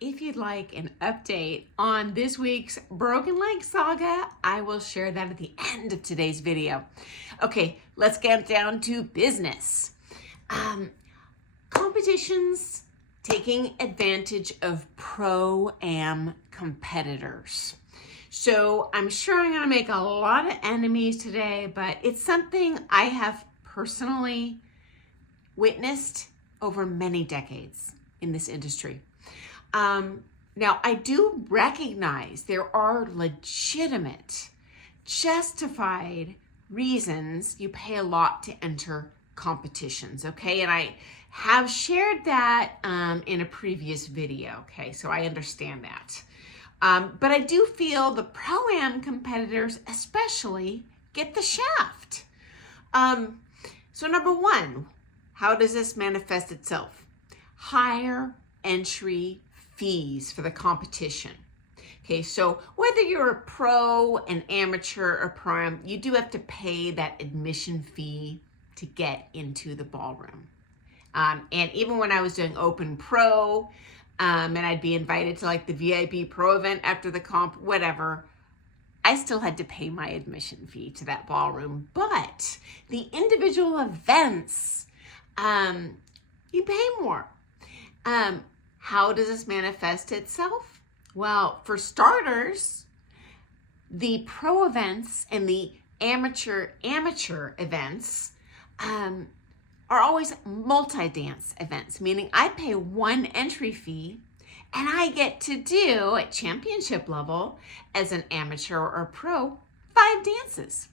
if you'd like an update on this week's Broken Leg saga, I will share that at the end of today's video. Okay, let's get down to business. Competitions taking advantage of pro-am competitors. So I'm sure I'm going to make a lot of enemies today, but it's something I have personally witnessed over many decades in this industry. Now, I do recognize there are legitimate, justified reasons you pay a lot to enter competitions, okay? And I have shared that in a previous video, okay? So I understand that. But I do feel the pro-am competitors especially get the shaft. So number one, how does this manifest itself? Higher entry fees for the competition. Okay, so whether you're a pro, an amateur, or pro-am, you do have to pay that admission fee to get into the ballroom. And even when I was doing open pro, and I'd be invited to like the VIP pro event after the comp, whatever, I still had to pay my admission fee to that ballroom. But the individual events, you pay more. How does this manifest itself? Well, for starters, the pro events and the amateur events are always multi-dance events, meaning I pay one entry fee and I get to do at championship level as an amateur or pro 5 dances.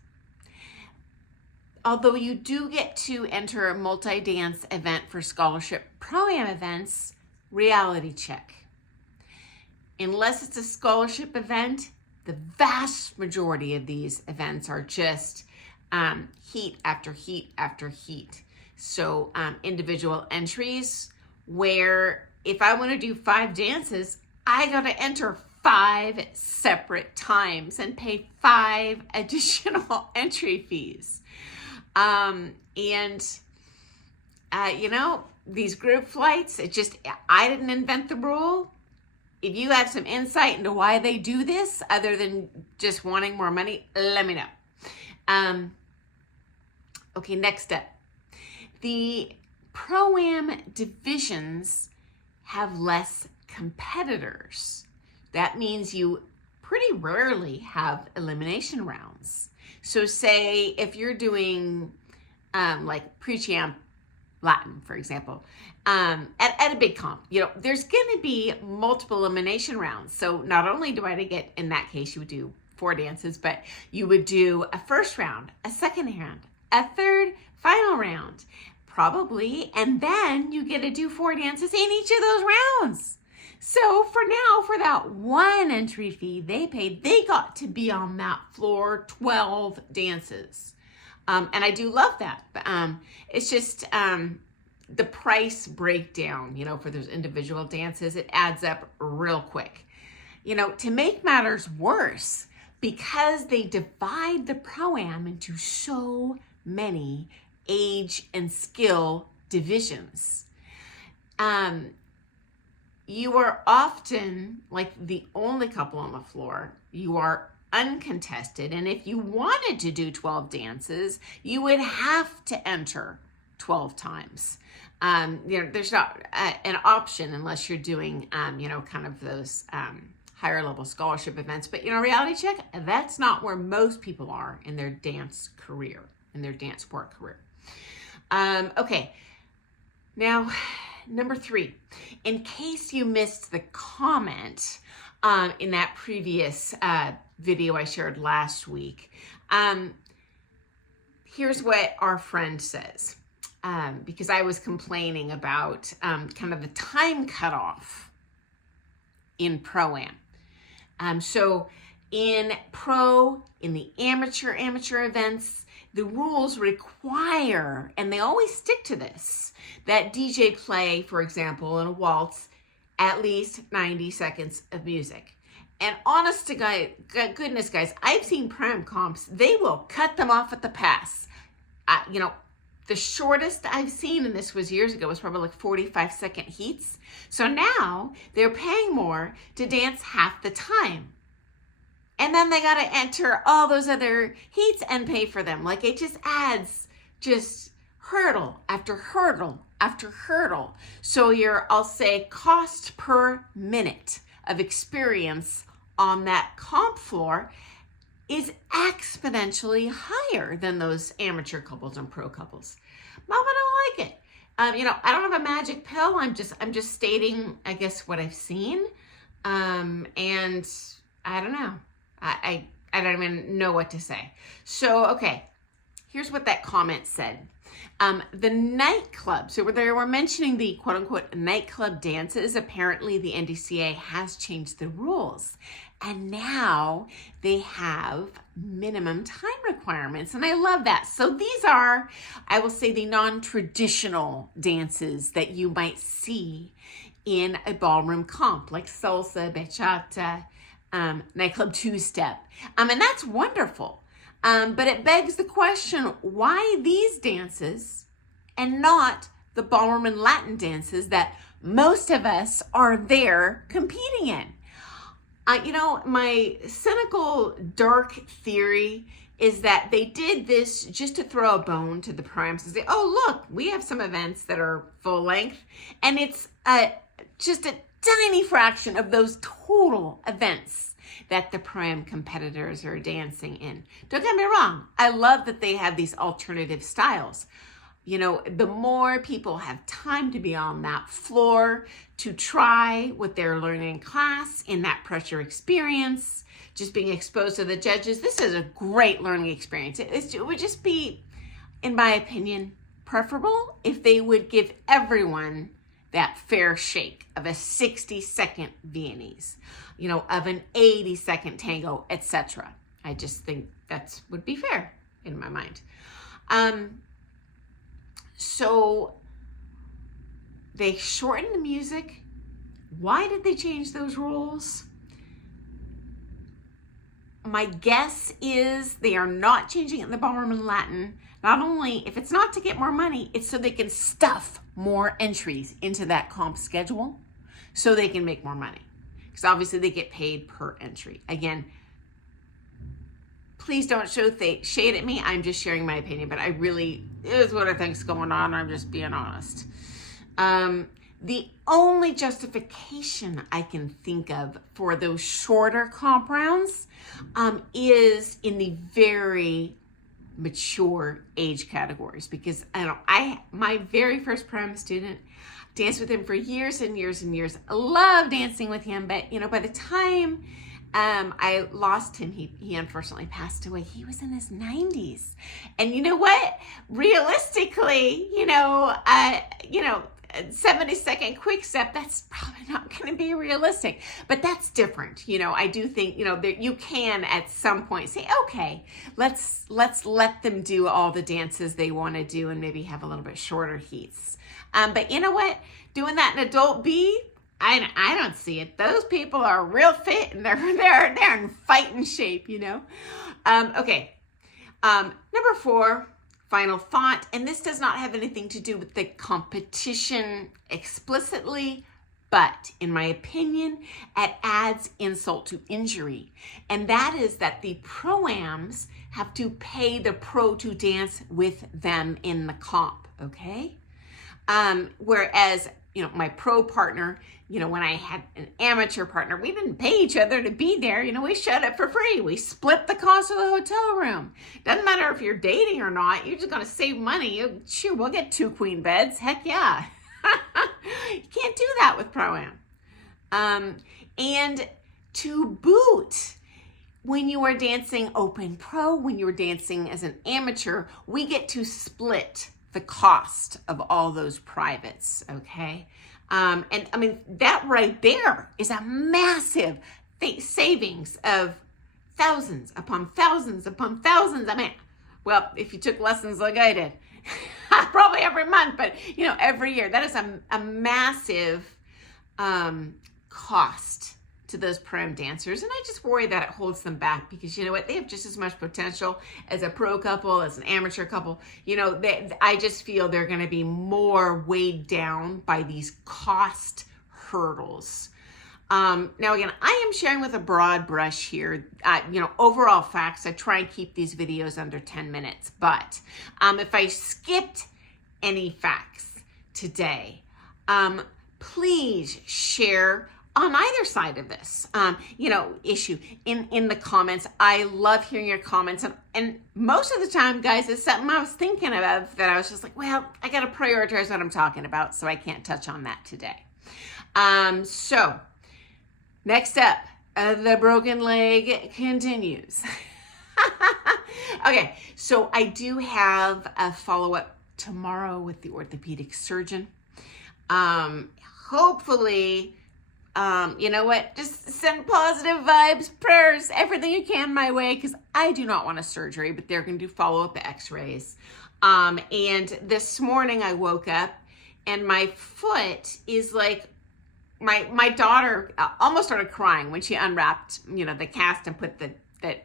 Although you do get to enter a multi-dance event for scholarship pro-am events, reality check. Unless it's a scholarship event, the vast majority of these events are just heat after heat after heat. So individual entries where if I want to do 5 dances, I got to enter 5 separate times and pay 5 additional entry fees. These group flights, I didn't invent the rule. If you have some insight into why they do this, other than just wanting more money, let me know. Okay, next up. The pro-am divisions have less competitors. That means you pretty rarely have elimination rounds. So say if you're doing like pre-champ Latin, for example, at a big comp, there's going to be multiple elimination rounds. So not only do I get, in that case, you would do 4 dances, but you would do a first round, a second round, a third, final round, probably, and then you get to do 4 dances in each of those rounds. So for now, for that 1 entry fee they paid, they got to be on that floor 12 dances. And I do love that. It's just the price breakdown, for those individual dances, it adds up real quick. To make matters worse, because they divide the pro-am into so many age and skill divisions, you are often like the only couple on the floor. You are uncontested, and if you wanted to do 12 dances, you would have to enter 12 times. There's not an option unless you're doing, kind of those higher level scholarship events. But, reality check, that's not where most people are in their dance career, in their dance sport career. Okay, now number 3, in case you missed the comment in that previous video I shared last week, here's what our friend says, because I was complaining about kind of the time cutoff in pro-am. So in the amateur events, the rules require, and they always stick to this, that DJ play, for example, in a waltz, at least 90 seconds of music. And honest to goodness, guys, I've seen pro-am comps, they will cut them off at the pass. The shortest I've seen, and this was years ago, was probably like 45-second heats. So now they're paying more to dance half the time. And then they got to enter all those other heats and pay for them. Like, it just adds just hurdle after hurdle after hurdle. So I'll say, cost per minute of experience on that comp floor is exponentially higher than those amateur couples and pro couples. Mom, I don't like it. I don't have a magic pill. I'm just stating, I guess, what I've seen. And I don't know. I don't even know what to say. So, okay, here's what that comment said. The nightclub, so they were mentioning the quote unquote nightclub dances. Apparently the NDCA has changed the rules, and now they have minimum time requirements. And I love that. So these are, I will say, the non-traditional dances that you might see in a ballroom comp, like salsa, bachata, nightclub two-step. And that's wonderful. But it begs the question, why these dances and not the ballroom and Latin dances that most of us are there competing in? My cynical, dark theory is that they did this just to throw a bone to the primes and say, oh, look, we have some events that are full length. And it's just a tiny fraction of those total events that the prime competitors are dancing in. Don't get me wrong. I love that they have these alternative styles. The more people have time to be on that floor to try what they're learning in class, in that pressure experience, just being exposed to the judges, this is a great learning experience. It would just be, in my opinion, preferable if they would give everyone that fair shake of a 60-second Viennese, of an 80-second tango, etc. I just think that would be fair in my mind. So they shortened the music. Why did they change those rules? My guess is they are not changing it in the ballroom and Latin. Not only, if it's not to get more money, it's so they can stuff more entries into that comp schedule so they can make more money. Because obviously they get paid per entry. Again, please don't show shade at me. I'm just sharing my opinion, but it is what I think's going on. I'm just being honest. The only justification I can think of for those shorter comp rounds is in the very mature age categories, because my very first prom student, danced with him for years and years and years. I love dancing with him, but by the time I lost him, he unfortunately passed away. He was in his 90s. And you know what? Realistically, 70-second quick step, that's probably not going to be realistic. But that's different. I do think, that you can at some point say, okay, let's let them do all the dances they want to do and maybe have a little bit shorter heats. But you know what? Doing that in adult B, I don't see it. Those people are real fit and they're in fighting shape, Okay. Number 4, final thought, and this does not have anything to do with the competition explicitly, but in my opinion, it adds insult to injury. And that is that the pro-ams have to pay the pro to dance with them in the comp, okay? Whereas, my pro partner, when I had an amateur partner, we didn't pay each other to be there. We showed up for free. We split the cost of the hotel room. Doesn't matter if you're dating or not. You're just going to save money. Shoot, we'll get 2 queen beds. Heck yeah. You can't do that with pro-am. And to boot, when you are dancing open pro, when you're dancing as an amateur, we get to split the cost of all those privates, okay? And I mean, that right there is a massive savings of thousands upon thousands upon thousands. I mean, well, if you took lessons like I did, probably every month, but every year, that is a massive cost to those pro dancers, and I just worry that it holds them back, because you know what, they have just as much potential as a pro couple, as an amateur couple. You know, I just feel they're going to be more weighed down by these cost hurdles. Now again, I am sharing with a broad brush here, you know, overall facts. I try and keep these videos under 10 minutes, but if I skipped any facts today, please share on either side of this, you know, issue in the comments. I love hearing your comments. And most of the time, guys, it's something I was thinking about that I was just like, well, I got to prioritize what I'm talking about, so I can't touch on that today. So next up, the broken leg continues. Okay, so I do have a follow-up tomorrow with the orthopedic surgeon. Hopefully, you know what, just send positive vibes, prayers, everything you can my way, because I do not want a surgery, but they're going to do follow-up x-rays. And this morning I woke up and my foot is like, my daughter almost started crying when she unwrapped, you know, the cast and put the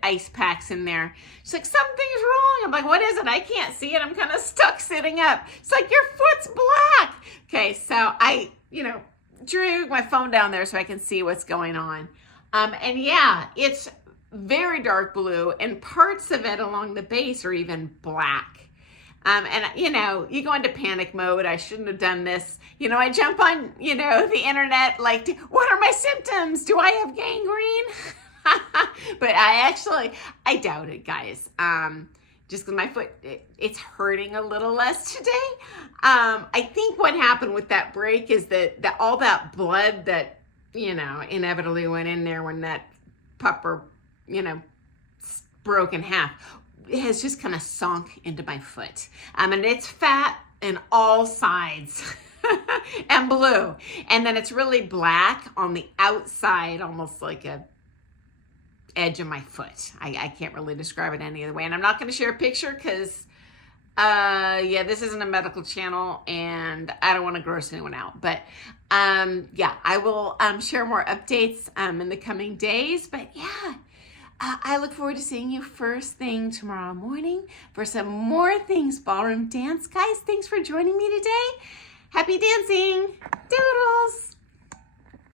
ice packs in there. She's like, something's wrong. I'm like, what is it? I can't see it. I'm kind of stuck sitting up. It's like, your foot's black. Okay, so I, you know, drew my phone down there so I can see what's going on. And yeah, it's very dark blue, and parts of it along the base are even black. And you know, you go into panic mode. I shouldn't have done this. You know, I jump on, you know, the internet, like, what are my symptoms? Do I have gangrene? But I doubt it, guys. Just because my foot, it's hurting a little less today. I think what happened with that break is that all that blood that, you know, inevitably went in there when that pupper, you know, broke in half, it has just kind of sunk into my foot. And it's fat in all sides and blue. And then it's really black on the outside, almost like a edge of my foot. I can't really describe it any other way. And I'm not going to share a picture because, yeah, this isn't a medical channel and I don't want to gross anyone out. But, yeah, I will share more updates in the coming days. But, yeah, I look forward to seeing you first thing tomorrow morning for some more things ballroom dance. Guys, thanks for joining me today. Happy dancing. Doodles.